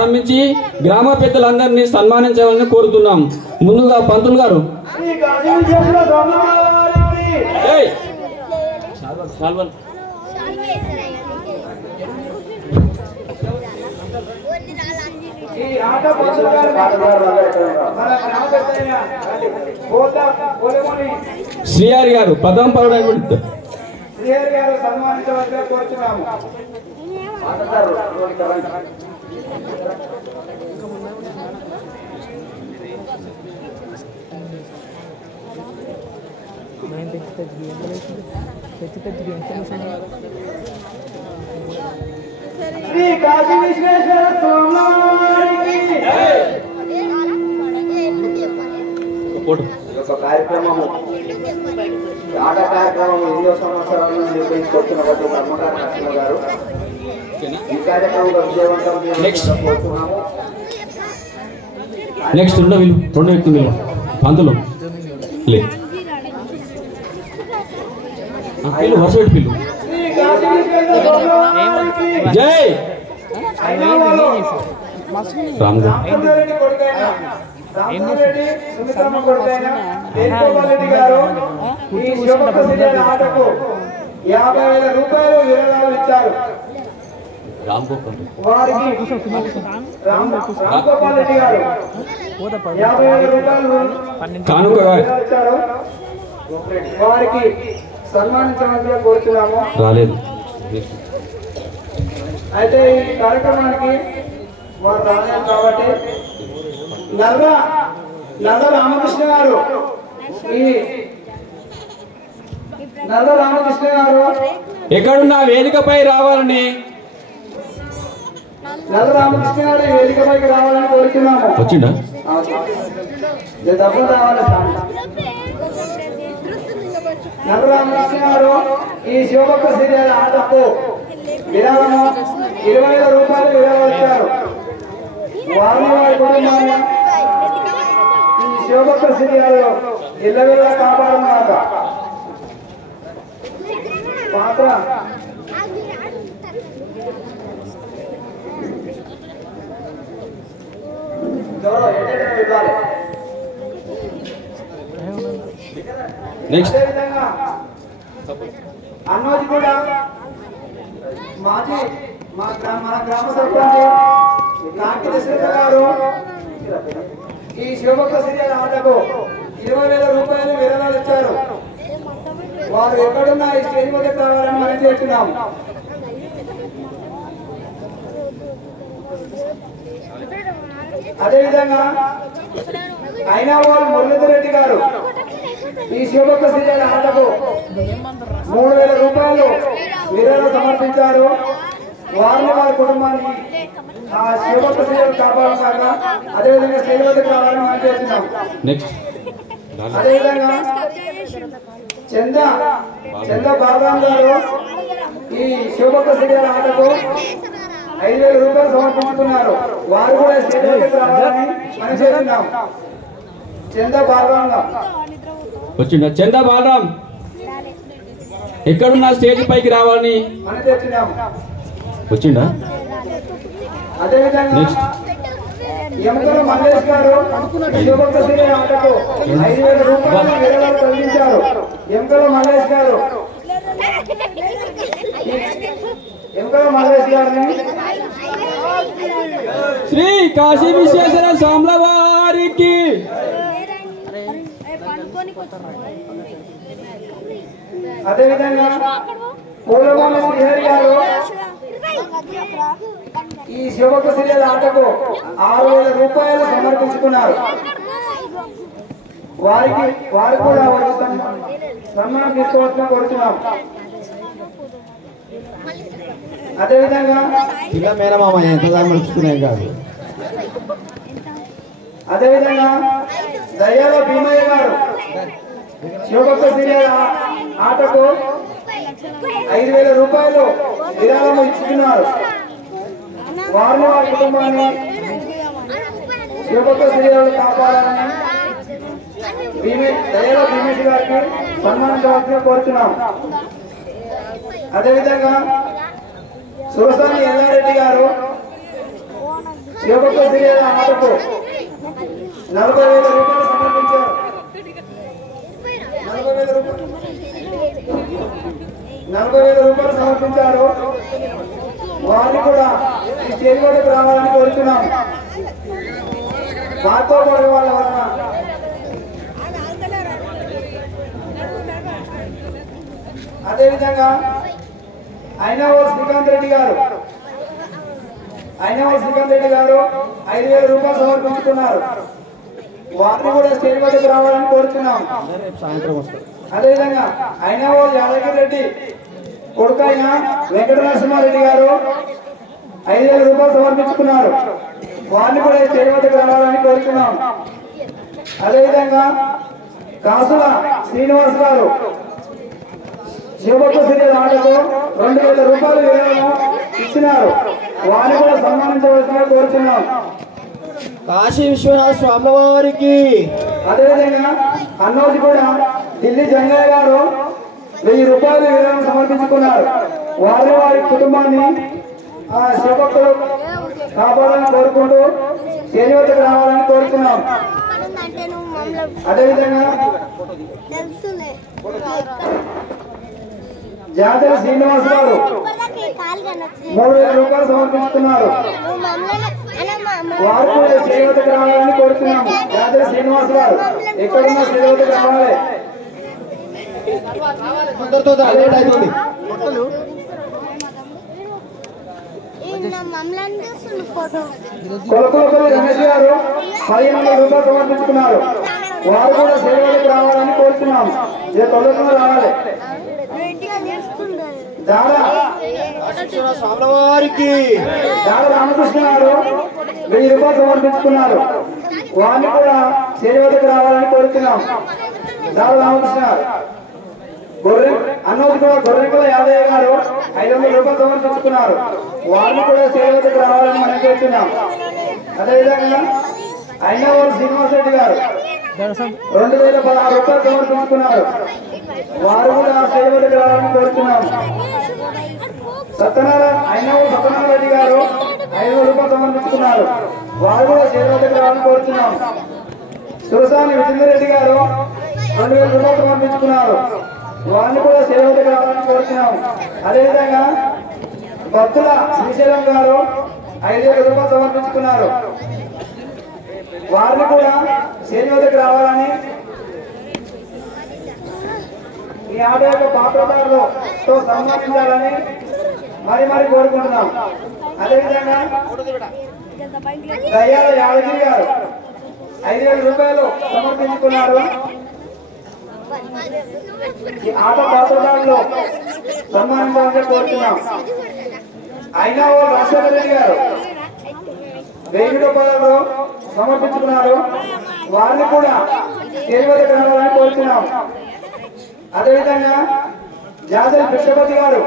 ప్రారంభించి గ్రామ పెద్దలందరినీ సన్మానించాలని కోరుతున్నాం. ముందుగా పంతులు గారు శ్రీహరి గారు ప్రథమ పౌరుడు శ్రీహరి గారు సన్మానించవలసిగా కోరుతున్నాము. శ్రీ కాశీ విశ్వేశ్వర స్వామికి కార్యక్రమము ఆట కార్యక్రమం 8వ సంవత్సరాల నుండి నిర్వహించుకొస్తున్న కర్మకార నరసింహ గారు ఈ కార్యక్రమంలో విజయవంతం కోరుతున్నాము. నెక్స్ట్ రెండు వ్యక్తులు పంతులు పిల్లు వరుస పెట్టి పిల్లు జై రామ్ రామరెడ్డి సుమిత్రమ్మ కొడుకైన తేజగోపాలరెడ్డి గారు ఈ శివభక్త ఆటకు 50,000 రూపాయలు విరాళాలు ఇచ్చారు. వారికి రామగోపాల్ రెడ్డి గారు 50,000 రూపాయలు కానుకగా ఇచ్చారు. వారికి సన్మానించడానికి కోరుతున్నాము. రాలేదు. అయితే ఈ కార్యక్రమానికి వారు రాలేదు కాబట్టి నల్ల రామకృష్ణ గారు ఎక్కడున్నా వేదికపై రావాలని నల్ల రామకృష్ణ గారు వేదికపైకి రావాలని కోరుతున్నాము. వచ్చిందా డబ్బులు రావాలి. నల్ల రామకృష్ణ గారు ఈ శివభక్త సీరియల్ ఆటకు విరాళము 20,000 రూపాయలు విరాళించారు. వారి కుటుంబాన్ని ఈ శివభక్త సీరియల్లో ఇళ్ళవేళ కాపాడమాట పాత్ర అదేవిధంగా అన్నోజు కూడా మాజీ మన గ్రామ సర్పంచ్ నాటి దశరథ గారు ఈ శివభక్త సీరియల్ ఆటకు 20,000 రూపాయలు విరాళాలు ఇచ్చారు. వారు ఎక్కడున్నా ఈ స్టేజ్ మీద కావాలని మనం చేస్తున్నాము. అదేవిధంగా అయినా వాళ్ళు మురళీధర్ రెడ్డి గారు ఈ శివభక్త సీరియల్ ఆటకు 3,000 రూపాయలు విరాళం సమర్పించారు. వారి కుటుంబానికి ఆ శివభక్త సీరియల్ కాపాడాక అదేవిధంగా స్టేజ్ మీద కావాలని మనం చేస్తున్నాం. అదేవిధంగా చంద బాలరామ్ గారు ఈ శివభక్త సీరియల్ ఆటకు 5,000 రూపాయలు సమర్పించుకున్నారు. వారు కూడా స్టేజ్ మీదకి రావాలని మనం చేస్తున్నాం. చందా బాలరామ్ ఎక్కడున్నా స్టేజ్ పైకి రావాలని మనం చేస్తున్నాం. వచ్చిండా. అదేవిధంగా ఎముకల మల్లేష్ గారు శివభక్త సీరియల్ ఆటకు 5,000 రూపాయలు విరాళాలు తొలగించారు. ఎముకల మల్లేష్ గారు గారిని శ్రీ కాశీ విశ్వేశ్వర స్వాముల వారికి అదేవిధంగా పూలవాళ్ళ శ్రీహరి గారు ఈ శివభక్త సీరియల్ ఆటకు 6,000 రూపాయలు సమర్పించుకున్నారు. వారు కూడా సన్మానం తీసుకోవాలని కోరుతున్నాం. అదేవిధంగా ఇలా మేనమామ ఎంత మర్చుకునే కాదు. అదేవిధంగా దయ్యాల భీమయ్య గారు శివభక్త సీరియల్ ఆటకు 5,000 రూపాయలు విరాళం ఇచ్చుకున్నారు. వారి కుటుంబాన్ని శివభక్త సీరియల్ కాపాడాలని దయ్యాల భీమేష్ గారికి సన్మానించవలసిగా కోరుతున్నాం. అదేవిధంగా సురసాని ఎల్లారెడ్డి గారు శివభక్త శ్రీదేవి ఆటకు 40,000 రూపాయలు సమర్పించారు. 40,000 రూపాయలు సమర్పించారు. వారిని కూడా ఈ స్టేజ్ వద్దకు రావాలని కోరుతున్నాం. మాతో పాటు వాళ్ళ వలన అదేవిధంగా అయినవాళ్ళ శ్రీకాంత్ రెడ్డి గారు 5,000 రూపాయలు సమర్పించుకున్నారు. వారిని కూడా స్టేజ్ వద్దకు రావాలని కోరుతున్నాం. సాయంత్రం వస్తారు. అదేవిధంగా అయినవాళ్ళ యాదగిరి రెడ్డి కొడుకైన వెంకటనరసింహారెడ్డి గారు 5,000 రూపాయలు సమర్పించుకున్నారు. వారిని కూడా స్టేజ్ వద్దకు రావాలని కోరుతున్నాం. అదేవిధంగా కాసుల శ్రీనివాస్ గారు శివభక్త శ్రీదేవి ఆటకు 2,000 రూపాయలు విరాళం ఇచ్చినారు. వారిని కూడా సన్మానించవలసిందిగా కోరుతున్నాం. కాశీ విశ్వనాథ స్వామి వారికి అదేవిధంగా అన్నోజు కూడా ఢిల్లీ జంగయ్య గారు 1,000 రూపాయలు విరాళం సమర్పించుకున్నారు. వారి కుటుంబాన్ని శివభక్తులు కాపాడాలని కోరుకుంటూ స్టేజ్ వద్దకు రావాలని కోరుతున్నాం. అదేవిధంగా జాతర శ్రీనివాస్ గారు 3,000 రూపాయలు సమర్పించుకున్నారు. వారు కూడా స్టేజ్ వద్దకు రావాలని కోరుతున్నాం. జాతర శ్రీనివాస్ గారు ఎక్కడున్నా స్టేజ్ వద్దకు రావాలి. కొలకొలపల్లి రమేష్ గారు 1,500 రూపాయలు సమర్పించుకున్నారు. వారు కూడా స్టేజ్ వద్దకు రావాలని కోరుతున్నాం. ఇది తొందరగా రావాలి. స్వామి వారికి దాడ రామకృష్ణ గారు 1,000 రూపాయలు సమర్పించుకున్నారు. వారిని కూడా స్టేజ్ వద్దకు రావాలని కోరుతున్నాం. దాడ రామకృష్ణ అన్నోజు కూడా గొర్రెంకుల యాదయ్య గారు 500 రూపాయలు సమర్పించుకున్నారు. వారిని కూడా స్టేజ్ వద్దకు రావాలని మనం కోరుతున్నాం. అదేవిధంగా అయినవాళ్ళు శ్రీనివాస్ రెడ్డి గారు 2,016 రూపాయలు సమర్పించుకున్నారు. వారు కూడా స్టేజ్ వద్దకు రావాలని కోరుతున్నాం. అయినవాళ్ళు సత్యనారాయణ రెడ్డి గారు 500 రూపాయలు సమర్పించుకున్నారు. వారు కూడా స్టేజ్ వద్దకు రావాలని కోరుతున్నాం. సురసాని విజేంద్రెడ్డి గారు 2,000 రూపాయలు సమర్పించుకున్నారు. వారిని కూడా స్టేజ్ వద్దకు రావాలని కోరుతున్నాం. అదేవిధంగా భక్తుల శ్రీశైలం గారు 5,000 రూపాయలు సమర్పించుకున్నారు. వారిని కూడా స్టేజ్ వద్దకు రావాలని ఈ ఆట యొక్క పాత్రదారులతో సన్మానించాలని మరి కోరుకుంటున్నాం. అదేవిధంగా దయ్యాల యాదగిరి గారు 5,000 రూపాయలు సమర్పించుకున్నారు. ఈ ఆట పాత్రదారులు సన్మానించాలని కోరుతున్నాం. అయినా రాజశేఖర రెడ్డి గారు 1,000 రూపాయలు సమర్పించుకున్నారు. వారిని కూడా స్టేజ్ వద్దకు రావాలని కోరుతున్నాం. అదేవిధంగా జాజల్ కృష్ణపతి గారు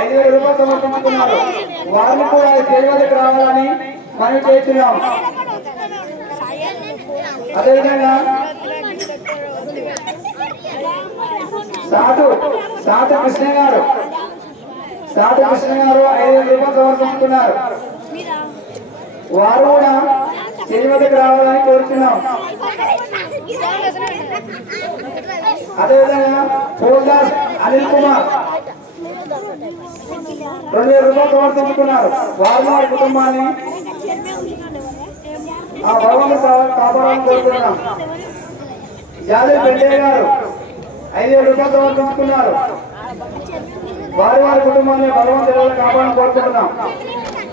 5,000 రూపాయలు సమర్పించుకున్నారు. వారిని కూడా స్టేజ్ వద్దకు రావాలని మనం చేస్తున్నాం. అదేవిధంగా సాటు కృష్ణ గారు 5,000 రూపాయలు సమర్పించుకున్నారు. వారు కూడా స్టేజ్ వద్దకు రావాలని కోరుతున్నాం. అదేవిధంగా పోల్దాస్ అనిల్ కుమార్ 2,000 రూపాయలు సమర్పించుకున్నారు. వారి కుటుంబాన్ని ఆ భగవంతుడు కాపాడాలని కోరుతున్నాం. యాదవ్ పెండయ్య గారు 5,000 రూపాయలు సమర్పించుకున్నారు. వారి కుటుంబాన్ని భగవంతుడు కాపాడాలని కోరుకుంటున్నాం.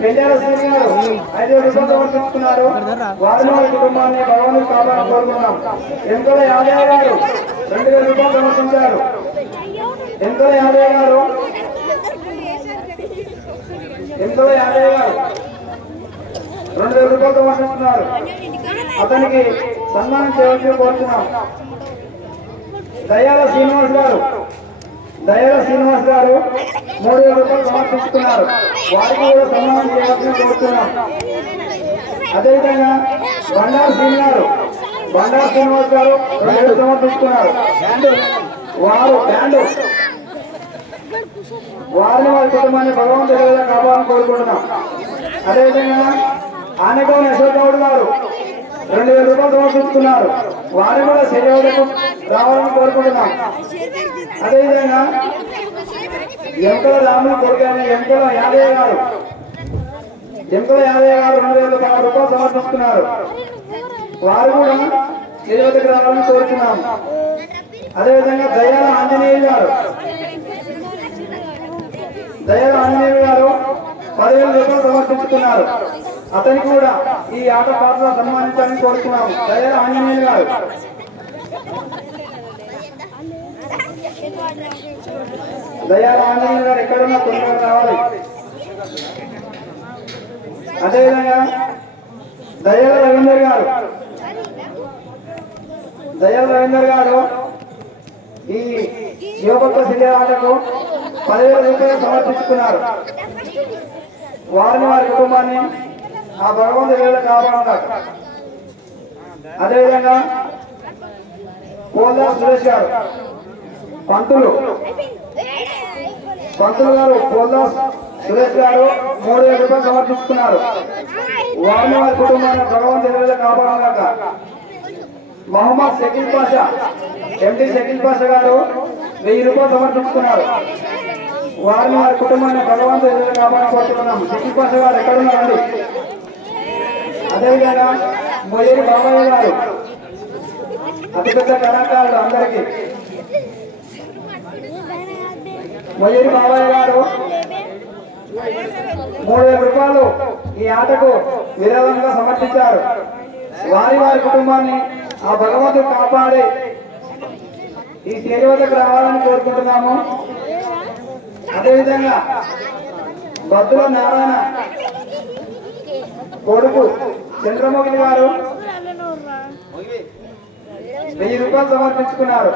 పెండేల శ్రీ గారు 5,000 రూపాయలు సమర్పించుకున్నారు. వారి కుటుంబాన్ని భగవంతుడు కాపాడాలని కోరుకుంటున్నాం. ఎంకల యాదయ్య గారు 2,000 రూపాయలు సమర్పించారు. 2,000 రూపాయలు సమర్పించుకున్నారు. అతనికి సన్మానం చేయవలసి కోరుతున్నాం. దయాల శ్రీనివాస్ గారు 3,000 రూపాయలు సమర్పించుకున్నారు. వారికి కూడా సన్మానం చేయవలసి కోరుతున్నాం. అదేవిధంగా బండారు శ్రీనివాస్ గారు 2,000 సమర్పించుకున్నారు. వారు వారిని వారి కుటుంబాన్ని భగవంతుడి విధంగా కావాలని కోరుకుంటున్నాం. అదేవిధంగా ఆనగోని అశోక్ గౌడ్ గారు 2000 రూపాయలు సమర్పించుకున్నారు. వారిని కూడా సేవలకు రావాలని కోరుకుంటున్నాం. అదేవిధంగా ఎంకల రాములు కొడుకైన ఎంకల యాదయ్య గారు 2010 రూపాయలు సమర్పిస్తున్నారు. వారు కూడా సేవలకు రావాలని కోరుతున్నాం. అదేవిధంగా దయాల ఆంజనేయులు గారు 10,000 రూపాయలు సమర్పించుకున్నారు. అతనికి కూడా ఈ ఆట పాటలో సన్మానించాలని కోరుతున్నాము. దయాల ఆంజనేయులు గారు ఎక్కడున్నా తొందరగా రావాలి. అదేవిధంగా దయాల రవీందర్ గారు ఈ శివభక్త సిద్ధి ఆటకు 10,000 రూపాయలు సమర్పించుకున్నారు. వారిని వారి కుటుంబాన్ని ఆ భగవంతుడి వేళ కాపాడాలి. అదేవిధంగా పోల్దాస్ సురేష్ గారు పంతులు గారు పోల్దాస్ సురేష్ గారు 3,000 రూపాయలు సమర్పించుకున్నారు. వారిని వారి కుటుంబాన్ని భగవంతుడి వేళ కాపాడాలట. మహమ్మద్ షకీల్ పాషా ఎండి షకీల్ పాషా గారు 1000 రూపాయలు సమర్పించుకున్నారు. వారిని వారి కుటుంబాన్ని భగవంతుడి వేళ కాపాడుకుంటున్నాం. షకీల్ పాషా గారు ఎక్కడున్నారండి? అదేవిధంగా మొయ్యేరి బాబాయ్య గారు అతిపెద్ద కళాకారులు అందరికీ మొయ్యేరి బాబాయ్య గారు 3,000 రూపాయలు ఈ ఆటకు విరాళంగా సమర్పించారు. వారి వారి కుటుంబాన్ని ఆ భగవంతుడు కాపాడి ఈ స్టేజ్ వద్దకు రావాలని కోరుకుంటున్నాము. అదేవిధంగా బద్దుల నారాయణ కొడుకు చంద్రమోహన్ గారు 1000 రూపాయలు సమర్పించుకున్నారు.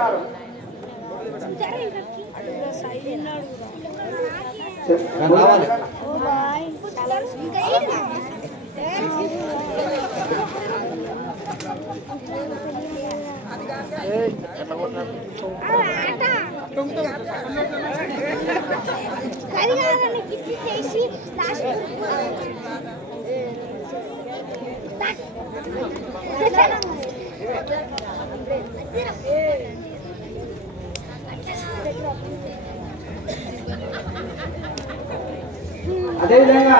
అదేవిధంగా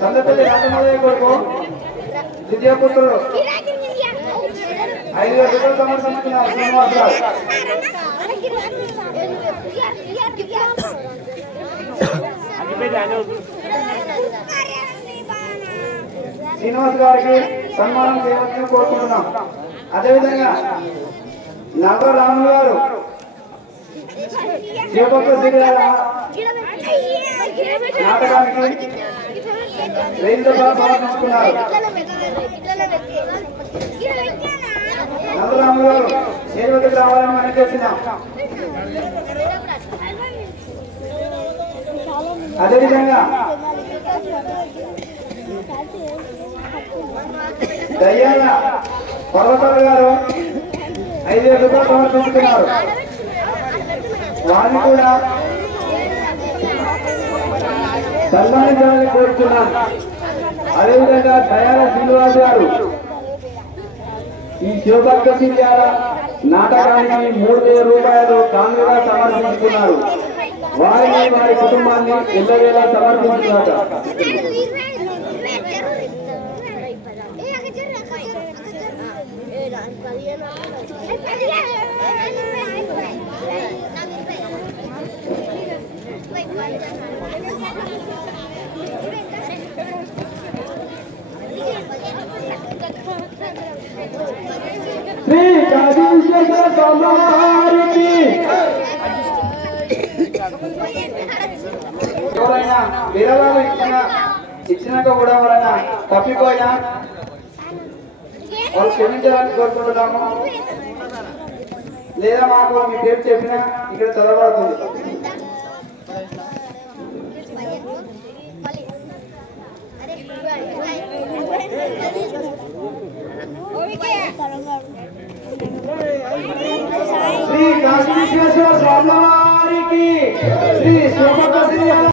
సందపల్లి రాజమౌళి కొడుకు విద్యాపుత్రుడు 5,000 రూపాయలు సమర్పించుకున్నారు. శ్రీనివాస్ గారికి సన్మానం చేయవలసింది కోరుకుంటున్నాం. అదేవిధంగా నగర రాములు గారు శివభక్త సిద్ధి నాటకానికి 1000 రూపాయలు సమర్పించుకున్నారు. నల్లరాములు గారు సేవకు రావాలని మనం చేస్తున్నాం. అదేవిధంగా దయ్యాల పర్వతాలు గారు 5,000 రూపాయలు సమర్పించుకున్నారు. వారిని కూడా సన్మానించాలని కోరుతున్నాను. అదేవిధంగా దయాల శ్రీనివాస్ గారు ఈ శివభక్త సిద్ధి నాటకానికి 3,000 రూపాయలు కానుకగా సమర్పించుకున్నారు. వారిని వారి కుటుంబాన్ని ఎల్లవేళ సమర్పించుకున్నారు. శ్రీ కాశీ విశ్వేశ్వర స్వామి వారికి ఎవరైనా విరాళాలు ఇచ్చినాక కూడా ఎవరైనా తప్పిపోయినా వాళ్ళు క్షమించాలని కోరుకుంటున్నాము. లేదా మాకు మీ పేరు చెప్పినా ఇక్కడ చదవబడుతుంది. శ్రీ కాశీ విశ్వేశ్వర శ్రీ శివభక్త